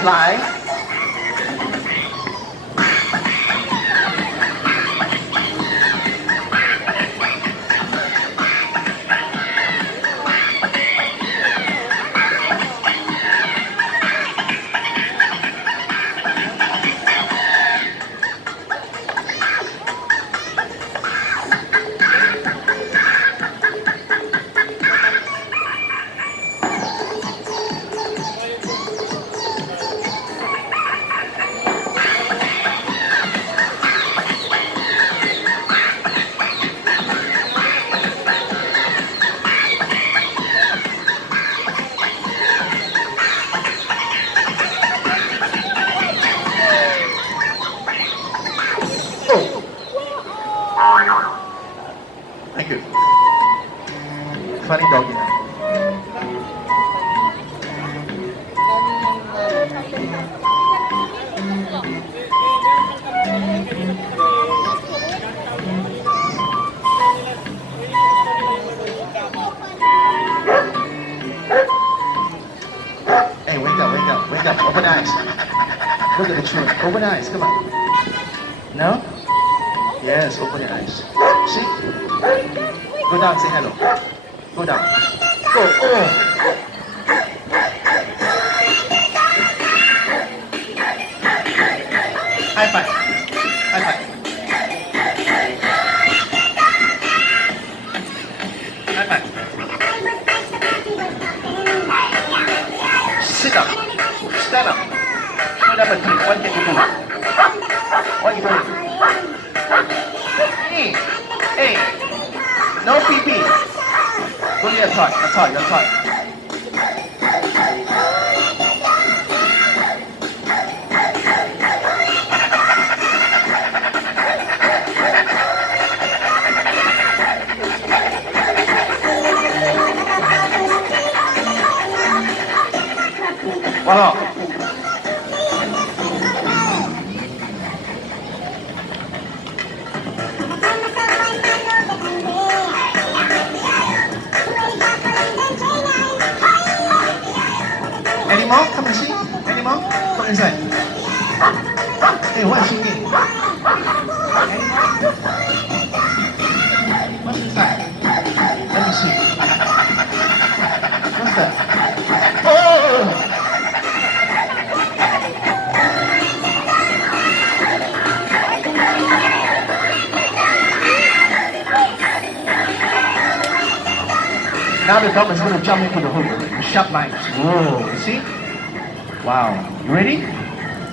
fly. Thank you. Funny doggy now. Hey, wake up, wake up, wake up. Open eyes. Look at the children. Open eyes, come on. No? Yes, open your eyes. See? Go down, say hello. Go down. Go, oh! High five. High five. High five. Sit up. Stand up. Stand up and do what you do. What you doing? Hey, hey, no pee-pee. Go to your toy, your toy, your toy. One more. Any more? Come and see. Any more? Come inside. Hey, what is singing? Any more? What's inside? Let me see. What's that? Oh! Now the dog is going to jump into the hook. Sharp lines. Whoa, you see? Wow. You ready?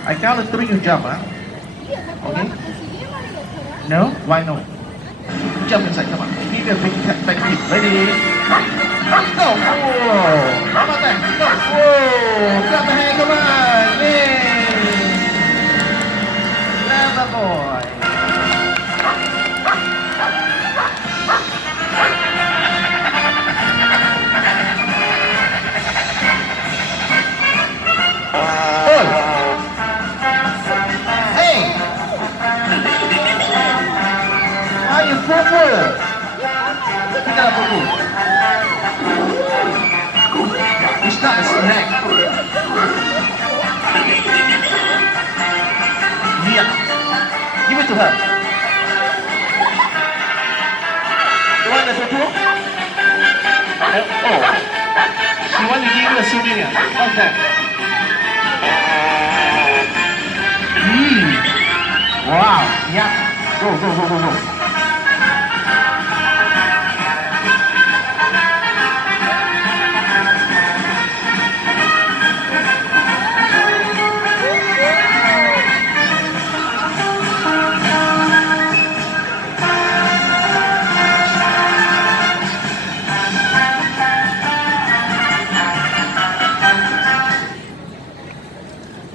I count to 3, you jump, huh? Okay? No? Why no? Jump inside, come on. Give me a big back kick. Ready? Go! Whoa! How about that? Go! Whoa! Grab the hand, come on! Yay! Grab the boy. It's not a snack. Yeah. Give it to her. You want the poo? Oh. She want to give you a souvenir. What's that? Wow. Yeah. Go, go, go, go, go.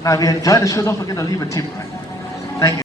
Now, if you enjoyed the show, don't forget to leave a tip, right?